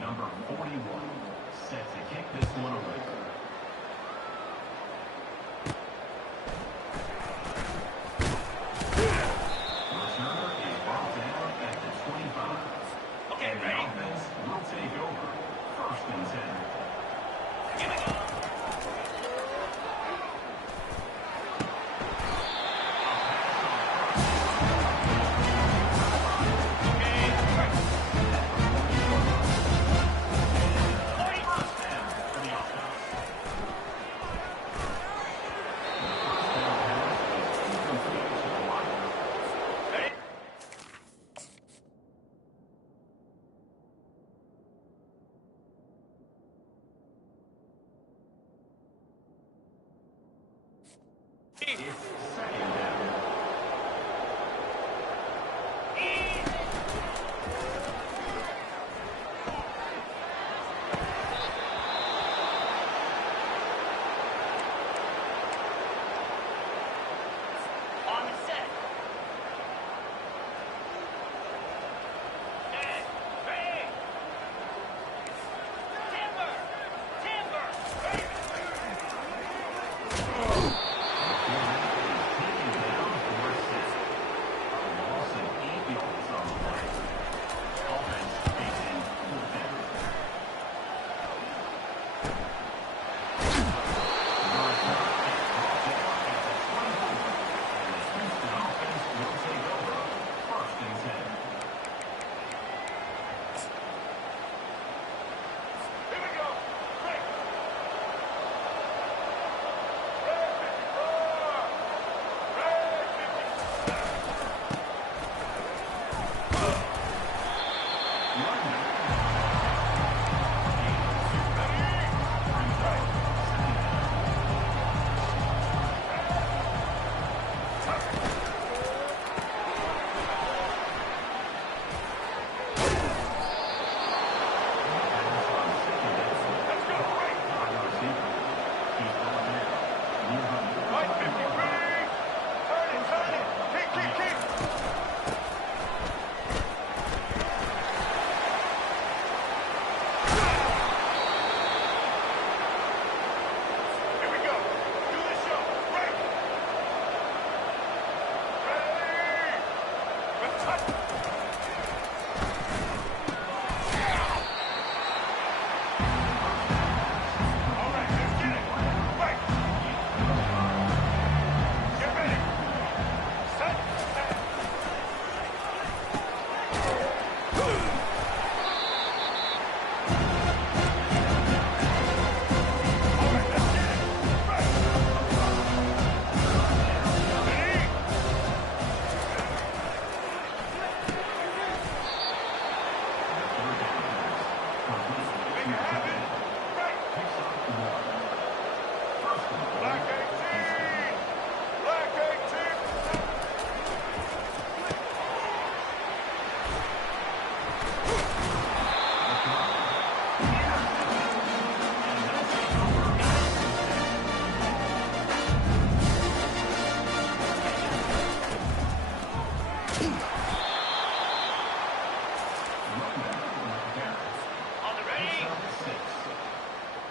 Number 41, set to kick this one away. Returner is brought down at the 25. Okay, and the offense will take over. 1st and 10. Here we go. It's 2nd down. On the set. Set. Ready. Timber. Timber.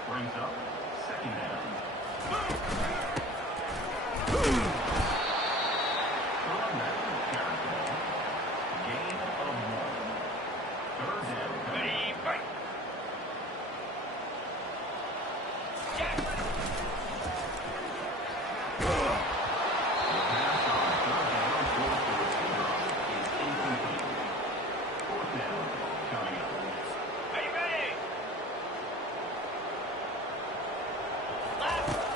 Brings up 2nd down. Gain of 1. 3rd down. Ready, fight. Jackson. The pass on 3rd down towards the receiver is incomplete. 4th down coming up. Are you ready? Left.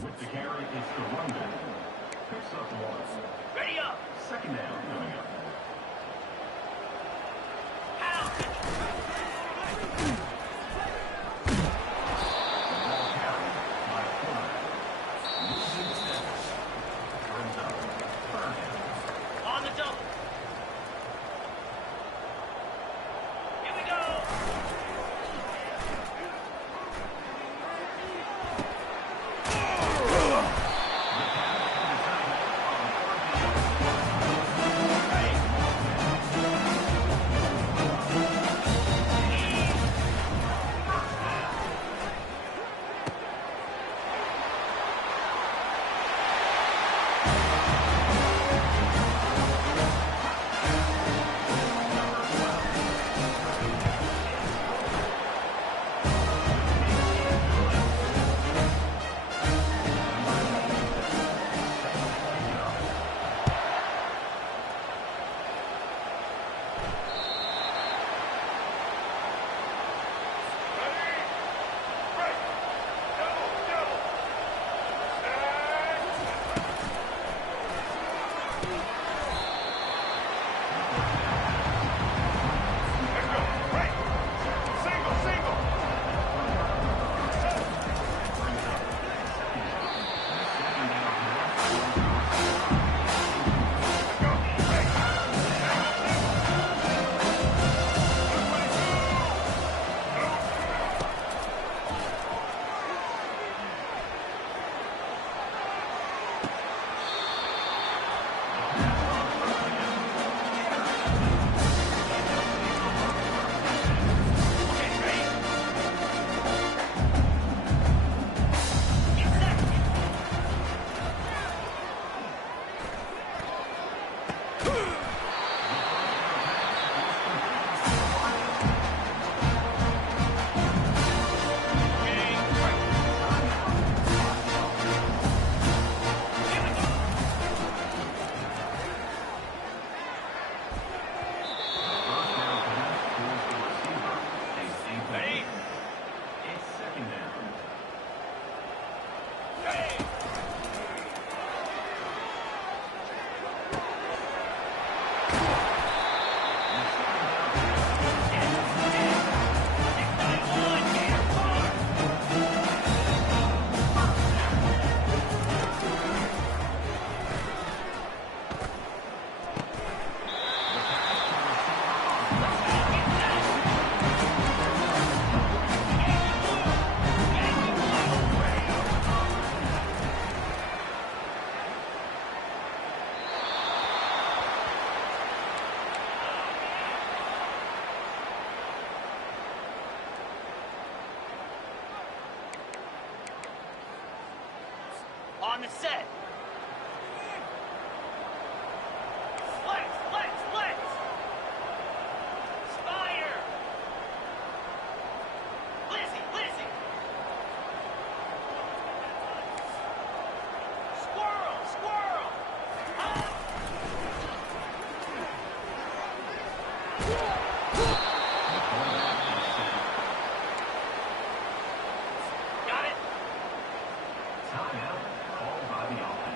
With the carry, it's the runback. Picks up one. Ready up. Second down coming up. Out. Ball carried by quarterback. Losing seven. Brings up third down. On the double. Here we go. On the set. Flex, flex, flex. Spire. Lizzie, Lizzie. Squirrel, squirrel. Ah. Got it. Timeout called by the offense.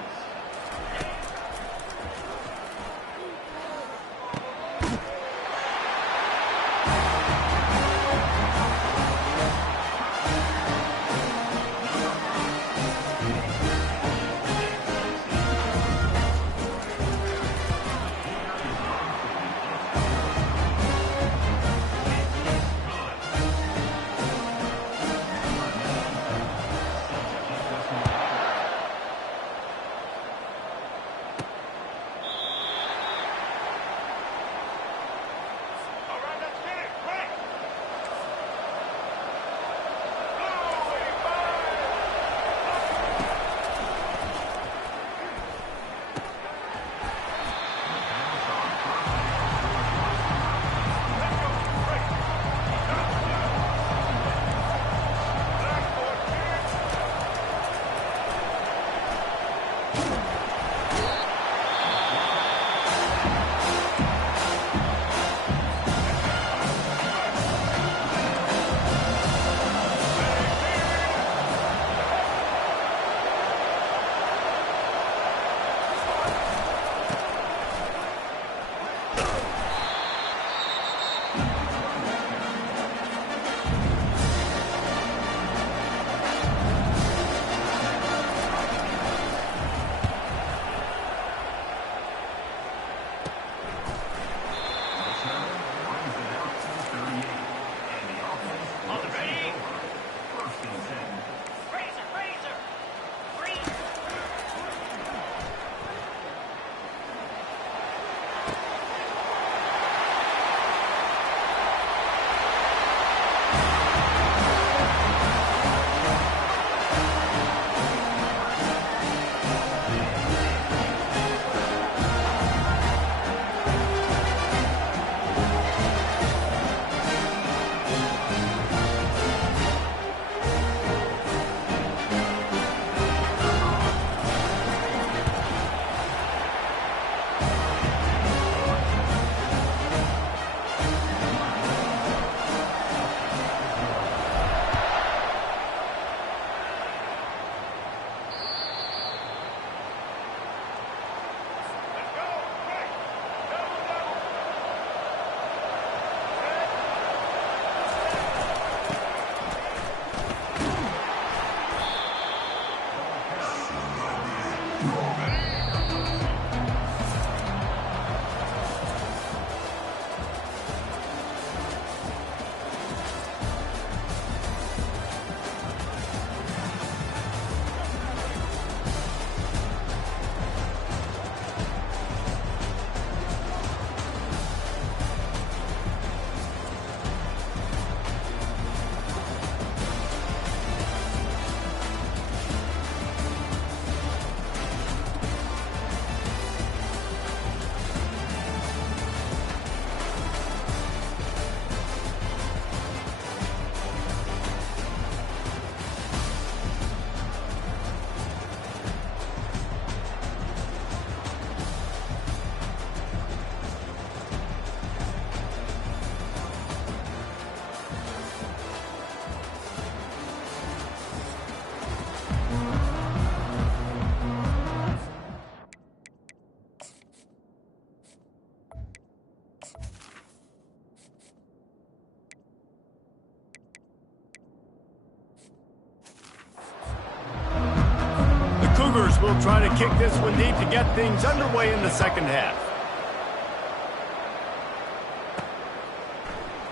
will try to kick this one deep to get things underway in the second half.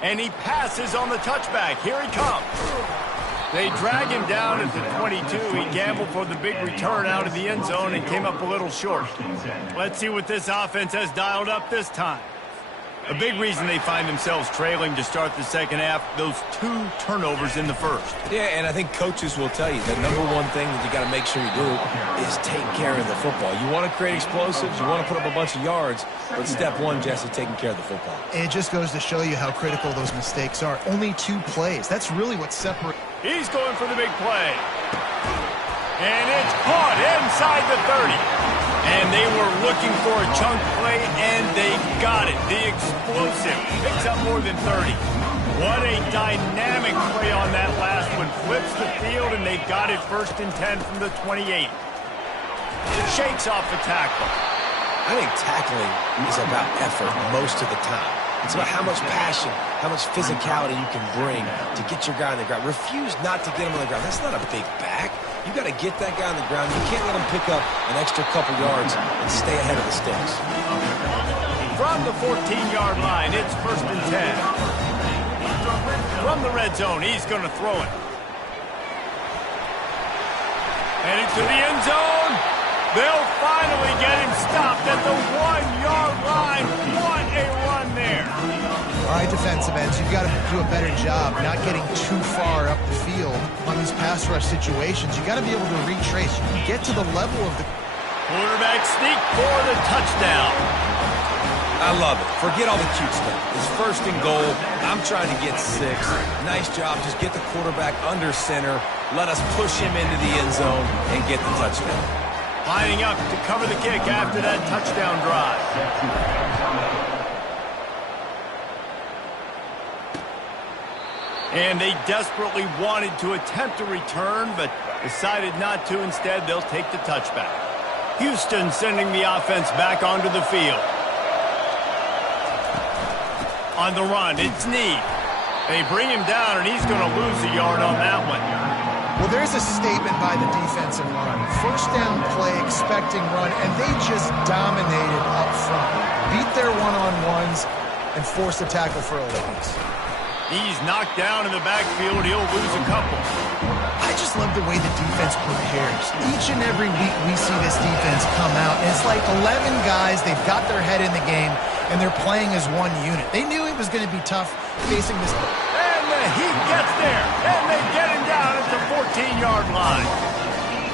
And he passes on the touchback. Here he comes. They drag him down at the 22. He gambled for the big return out of the end zone and came up a little short. Let's see what this offense has dialed up this time. A big reason they find themselves trailing to start the second half, those 2 turnovers in the first. Yeah, and I think coaches will tell you the number one thing that you got to make sure you do is take care of the football. You want to create explosives, you want to put up a bunch of yards, but step one, Jesse, taking care of the football. It just goes to show you how critical those mistakes are. Only 2 plays. That's really what separates. He's going for the big play. And it's caught inside the 30. And they were looking for a chunk play, and they got it. The explosive picks up more than 30. What a dynamic play on that last one. Flips the field, and they've got it 1st and 10 from the 28. Shakes off the tackle. I think tackling is about effort most of the time. It's about how much passion, how much physicality you can bring to get your guy on the ground. Refuse not to get him on the ground. That's not a big back. You got to get that guy on the ground. You can't let him pick up an extra couple yards and stay ahead of the sticks. From the 14-yard line, it's 1st and 10. From the red zone, he's going to throw it. Headed to the end zone. They'll finally get him stopped at the 1-yard line. What a run there. All right, defensive ends, you've got to do a better job not getting too far up the field on these pass rush situations. You got to be able to retrace. You can get to the level of the quarterback sneak for the touchdown. I love it. Forget all the cute stuff. It's 1st and goal. I'm trying to get 6. Nice job. Just get the quarterback under center. Let us push him into the end zone and get the touchdown. Lining up to cover the kick after that touchdown drive. And they desperately wanted to attempt a return, but decided not to. Instead, they'll take the touchback. Houston sending the offense back onto the field. On the run, it's Need. They bring him down, and he's going to lose a yard on that one. Well, there's a statement by the defensive line. 1st down play, expecting run, and they just dominated up front. Beat their one-on-ones and forced a tackle for a loss. He's knocked down in the backfield. He'll lose a couple. I just love the way the defense prepares. Each and every week we see this defense come out, and it's like 11 guys. They've got their head in the game, and they're playing as one unit. They knew it was going to be tough facing this. And the Heat gets there, and they get him down at the 14-yard line.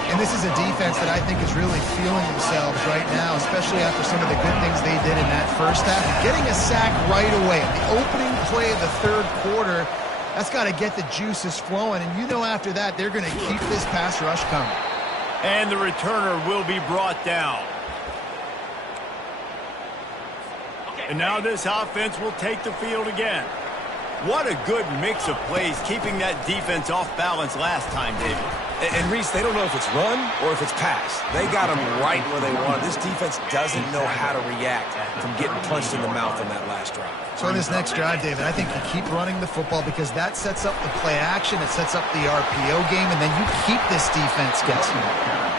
And this is a defense that I think is really feeling themselves right now, especially after some of the good things they did in that first half. Getting a sack right away, the opening play of the 3rd quarter, that's got to get the juices flowing. And you know after that, they're going to keep this pass rush coming. And the returner will be brought down. And now this offense will take the field again. What a good mix of plays, keeping that defense off balance last time, David. And Reese, they don't know if it's run or if it's pass. They got them right where they want. This defense doesn't know how to react from getting punched in the mouth on that last drive. So in this next drive, David, I think you keep running the football because that sets up the play action, it sets up the RPO game, and then you keep this defense guessing.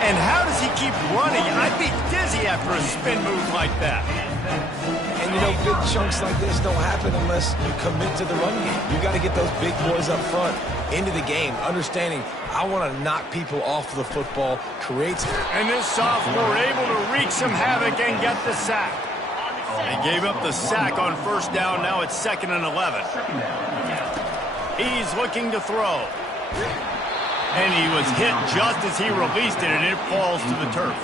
And how does he keep running? I'd be dizzy after a spin move like that. And, you know, big chunks like this don't happen unless you commit to the run game. You got to get those big boys up front into the game, understanding I want to knock people off the football, create. And this sophomore able to wreak some havoc and get the sack. They gave up the sack on 1st down. Now it's 2nd and 11. He's looking to throw. And he was hit just as he released it, and it falls to the turf.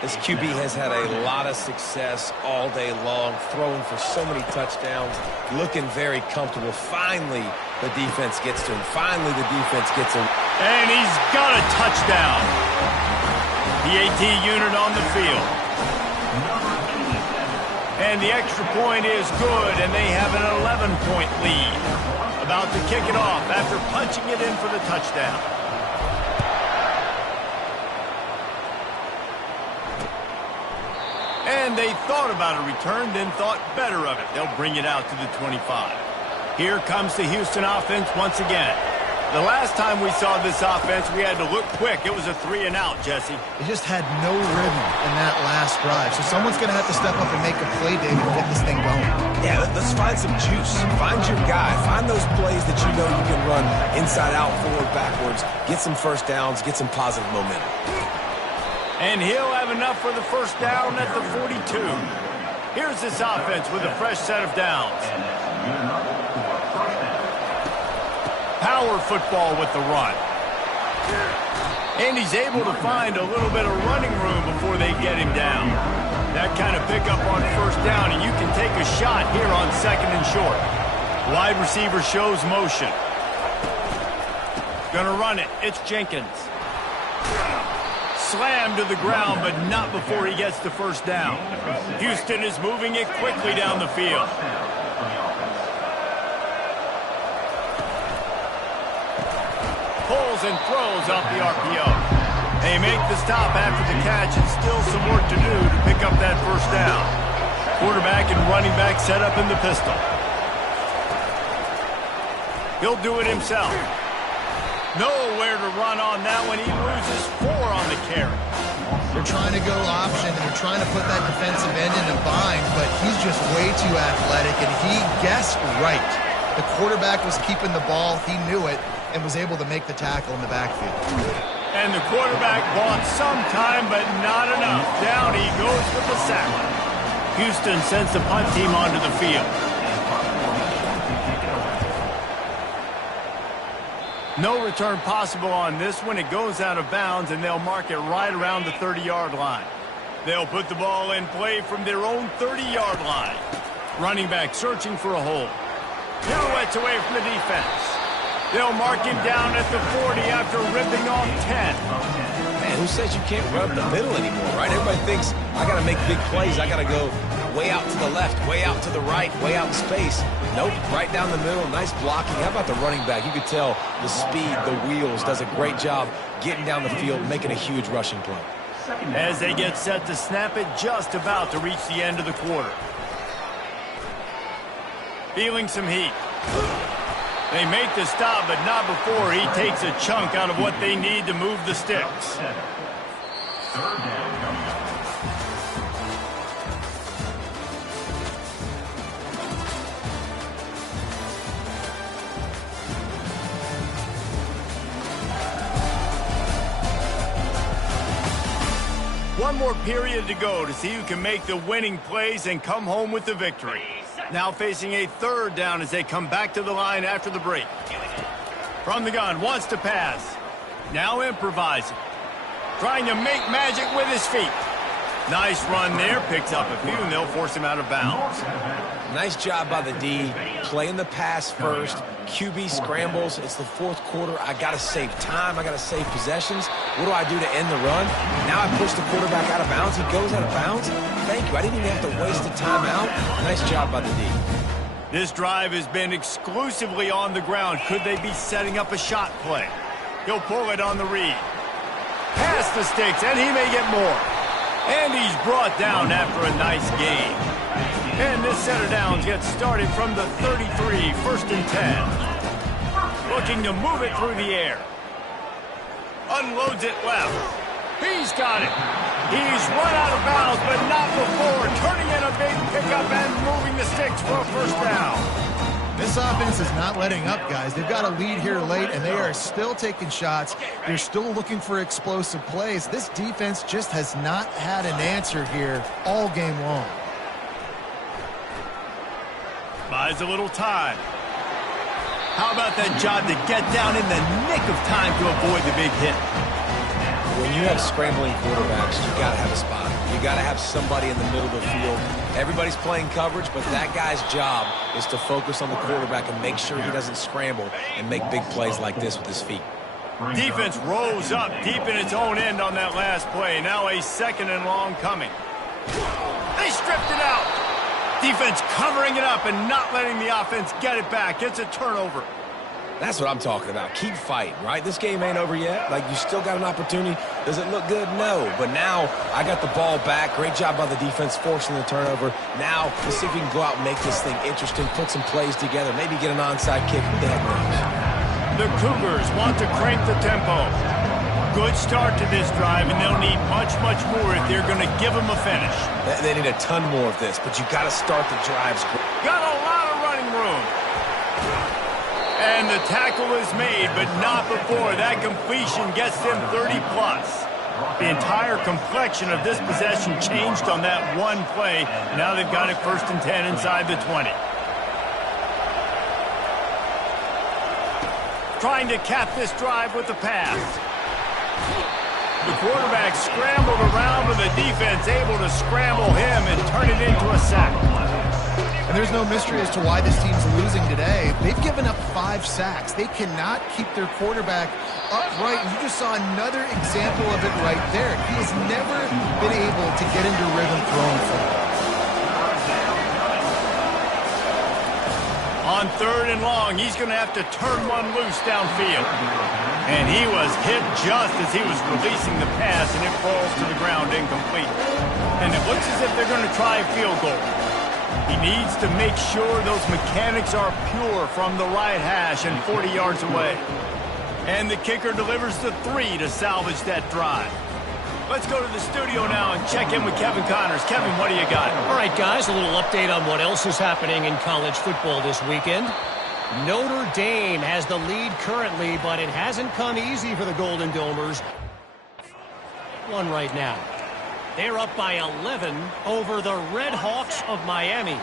This QB has had a lot of success all day long, throwing for so many touchdowns, looking very comfortable. Finally, the defense gets to him. Finally, the defense gets him. And he's got a touchdown. The AT unit on the field. And the extra point is good, and they have an 11-point lead. About to kick it off after punching it in for the touchdown. And they thought about a return, then thought better of it. They'll bring it out to the 25. Here comes the Houston offense once again. The last time we saw this offense, we had to look quick. It was a 3-and-out, Jesse. They just had no rhythm in that last drive. So someone's going to have to step up and make a play, David, to get this thing going. Yeah, let's find some juice. Find your guy. Find those plays that you know you can run inside out, forward, backwards. Get some first downs. Get some positive momentum. And he'll have enough for the first down at the 42. Here's this offense with a fresh set of downs. Power football with the run. And he's able to find a little bit of running room before they get him down. That kind of pickup on first down, and you can take a shot here on 2nd and short. Wide receiver shows motion. Gonna run it. It's Jenkins. Slammed to the ground, but not before he gets the first down. Houston is moving it quickly down the field. Pulls and throws off the RPO. They make the stop after the catch, and still some work to do to pick up that first down. Quarterback and running back set up in the pistol. He'll do it himself. Nowhere to run on that one. He loses 4 on the carry. They're trying to go option, and they're trying to put that defensive end in a bind, but he's just way too athletic, and he guessed right. The quarterback was keeping the ball. He knew it and was able to make the tackle in the backfield. And the quarterback bought some time, but not enough. Down he goes with the sack. Houston sends the punt team onto the field. No return possible on this one. It goes out of bounds, and they'll mark it right around the 30-yard line. They'll put the ball in play from their own 30-yard line. Running back searching for a hole. Pirouettes away from the defense. They'll mark him down at the 40 after ripping off 10. Man, who says you can't run up the middle anymore, right? Everybody thinks, I got to make big plays. I got to go way out to the left, way out to the right, way out in space. Nope, right down the middle, nice blocking. How about the running back? You could tell the speed, the wheels, does a great job getting down the field, making a huge rushing play. As they get set to snap it, just about to reach the end of the quarter. Feeling some heat. They make the stop, but not before he takes a chunk out of what they need to move the sticks. One more period to go to see who can make the winning plays and come home with the victory. Now facing a 3rd down as they come back to the line after the break. From the gun, wants to pass. Now improvising. Trying to make magic with his feet. Nice run there, picks up a few, and they'll force him out of bounds. Nice job by the D, playing the pass first. QB scrambles. It's the 4th quarter. I got to save time. I got to save possessions. What do I do to end the run? Now I push the quarterback out of bounds. He goes out of bounds. Thank you. I didn't even have to waste a timeout. Nice job by the D. This drive has been exclusively on the ground. Could they be setting up a shot play? He'll pull it on the read. Past the sticks, and he may get more. And he's brought down after a nice gain. And this set of downs gets started from the 33, 1st and 10. Looking to move it through the air. Unloads it left. He's got it. He's run out of bounds, but not before. Turning in a big pickup and moving the sticks for a first down. This offense is not letting up, guys. They've got a lead here late, and they are still taking shots. They're still looking for explosive plays. This defense just has not had an answer here all game long. Buys a little time. How about that job to get down in the nick of time to avoid the big hit? When you have scrambling quarterbacks, you got to have a spot. You got to have somebody in the middle of the field. Everybody's playing coverage, but that guy's job is to focus on the quarterback and make sure he doesn't scramble and make big plays like this with his feet. Defense rose up deep in its own end on that last play. Now a 2nd and long coming. They stripped it out. Defense covering it up and not letting the offense get it back. It's a turnover. That's what I'm talking about. Keep fighting, right? This game ain't over yet. Like, you still got an opportunity. Does it look good? No. But now I got the ball back. Great job by the defense forcing the turnover. Now let's see if we can go out and make this thing interesting, put some plays together, maybe get an onside kick. Who the heck knows? The Cougars want to crank the tempo. Good start to this drive, and they'll need much, much more if they're going to give them a finish. They need a ton more of this, but you got to start the drives. Got a lot of running room. And the tackle is made, but not before that completion gets them 30-plus. The entire complexion of this possession changed on that one play. Now they've got it 1st and 10 inside the 20. Trying to cap this drive with the pass. The quarterback scrambled around, but the defense able to scramble him and turn it into a sack. And there's no mystery as to why this team's losing today. They've given up 5 sacks. They cannot keep their quarterback upright. You just saw another example of it right there. He has never been able to get into rhythm throwing football. On 3rd and long, he's going to have to turn one loose downfield. And he was hit just as he was releasing the pass, and it falls to the ground incomplete. And it looks as if they're going to try a field goal. He needs to make sure those mechanics are pure from the right hash and 40 yards away. And the kicker delivers the 3 to salvage that drive. Let's go to the studio now and check in with Kevin Connors. Kevin, what do you got? All right, guys, a little update on what else is happening in college football this weekend. Notre Dame has the lead currently, but it hasn't come easy for the Golden Domers. One right now. They're up by 11 over the Red Hawks of Miami.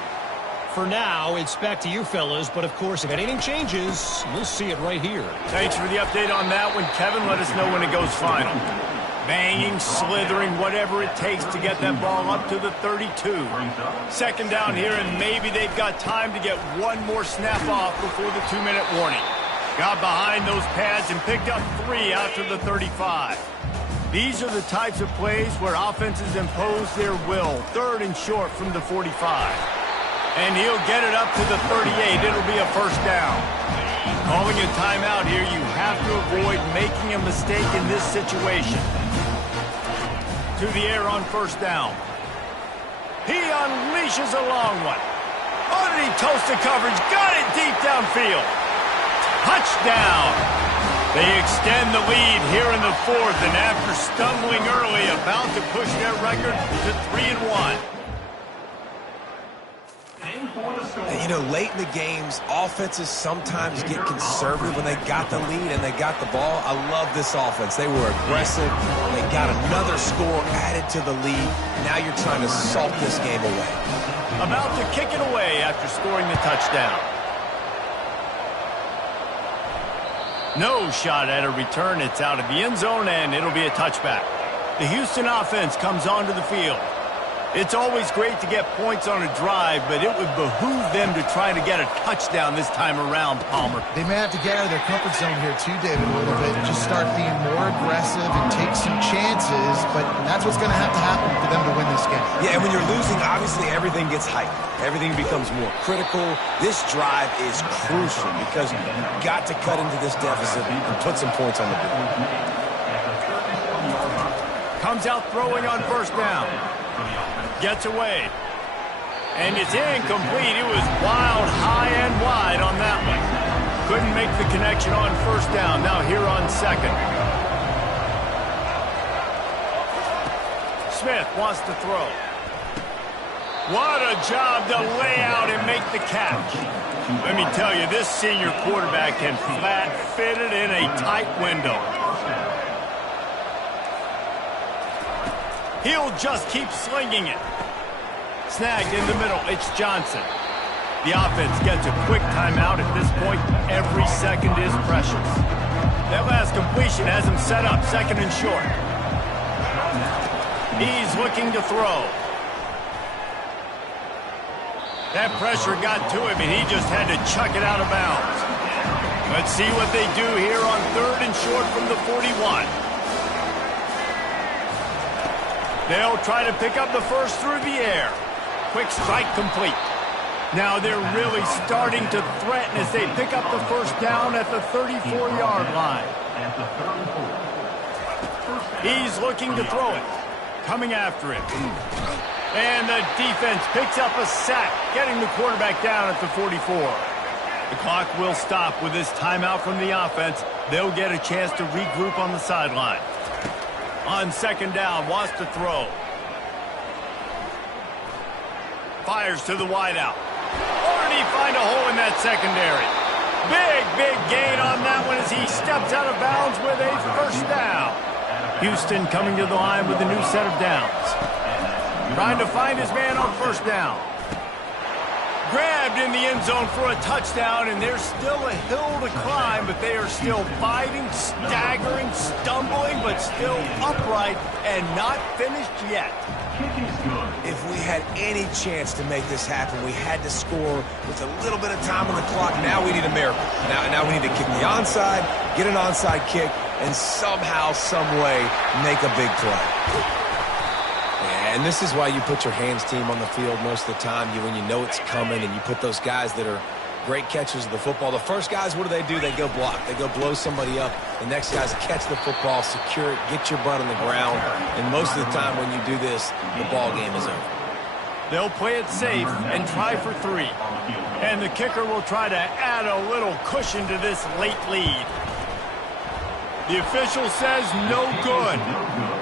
For now, it's back to you fellas, but of course, if anything changes, you'll see it right here. Thanks for the update on that one, Kevin. Let us know when it goes final. Banging, slithering, whatever it takes to get that ball up to the 32. 2nd down here, and maybe they've got time to get one more snap off before the 2-minute warning. Got behind those pads and picked up 3 after the 35. These are the types of plays where offenses impose their will. 3rd and short from the 45. And he'll get it up to the 38. It'll be a 1st down. Calling a timeout here, you have to avoid making a mistake in this situation. To the air on 1st down. He unleashes a long one. Oh, did he toast the coverage? Got it deep downfield. Touchdown. They extend the lead here in the 4th, and after stumbling early, about to push their record to 3-1. You know, late in the games, offenses sometimes get conservative when they got the lead and they got the ball. I love this offense. They were aggressive. They got another score added to the lead. Now you're trying to salt this game away. About to kick it away after scoring the touchdown. No shot at a return. It's out of the end zone, and it'll be a touchback. The Houston offense comes onto the field. It's always great to get points on a drive, but it would behoove them to try to get a touchdown this time around, Palmer. They may have to get out of their comfort zone here too, David, a little bit, and just start being more aggressive and take some chances, but that's what's going to happen for them to win this game. Yeah, and when you're losing, obviously everything gets heightened. Everything becomes more critical. This drive is crucial because you've got to cut into this deficit and put some points on the board. Comes out throwing on 1st down. Gets away. And it's incomplete. It was wild, high and wide on that one. Couldn't make the connection on 1st down. Now here on 2nd. Smith wants to throw. What a job to lay out and make the catch. Let me tell you, this senior quarterback can flat fit it in a tight window. He'll just keep slinging it. Snagged in the middle. It's Johnson. The offense gets a quick timeout at this point. Every second is precious. That last completion has him set up 2nd and short. He's looking to throw. That pressure got to him, and he just had to chuck it out of bounds. Let's see what they do here on 3rd and short from the 41. They'll try to pick up the 1st through the air. Quick strike complete. Now they're really starting to threaten as they pick up the 1st down at the 34-yard line. He's looking to throw it. Coming after it. And the defense picks up a sack, getting the quarterback down at the 44. The clock will stop with this timeout from the offense. They'll get a chance to regroup on the sideline. On second down, wants to throw. Fires to the wideout. Or did he find a hole in that secondary? Big gain on that one as he steps out of bounds with a first down. Houston coming to the line with a new set of downs. Trying to find his man on first down. Grabbed in the end zone for a touchdown, and there's still a hill to climb, but they are still fighting, staggering, stumbling, but still upright and not finished yet. If we had any chance to make this happen, we had to score with a little bit of time on the clock. Now we need a miracle. Now we need to kick the onside, get an onside kick, and somehow, some way, make a big play. And this is why you put your hands team on the field most of the time, when you know it's coming, and you put those guys that are great catchers of the football. The first guys, what do? They go block. They go blow somebody up. The next guys catch the football, secure it, get your butt on the ground. And most of the time when you do this, the ball game is over. They'll play it safe and try for 3. And the kicker will try to add a little cushion to this late lead. The official says no good.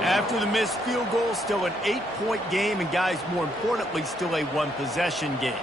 After the missed field goal, still an 8-point game, and guys, more importantly, still a 1-possession game.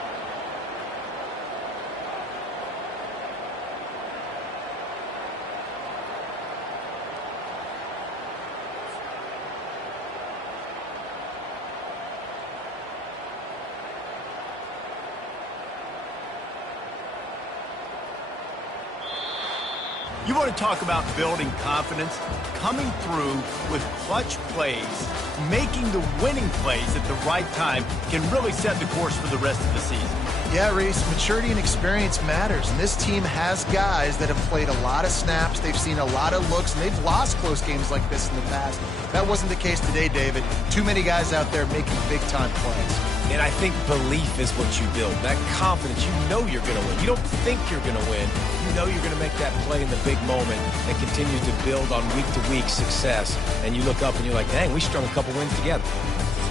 You want to talk about building confidence? Coming through with clutch plays, making the winning plays at the right time can really set the course for the rest of the season. Yeah, Reese, maturity and experience matters, and this team has guys that have played a lot of snaps, they've seen a lot of looks, and they've lost close games like this in the past. That wasn't the case today, David. Too many guys out there making big-time plays. And I think belief is what you build. That confidence, you know you're going to win. You don't think you're going to win. You know you're going to make that play in the big moment and continue to build on week-to-week success. And you look up and you're like, dang, we strung a couple wins together.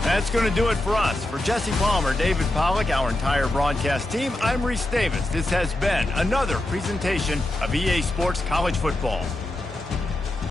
That's going to do it for us. For Jesse Palmer, David Pollack, our entire broadcast team, I'm Reese Davis. This has been another presentation of EA Sports College Football.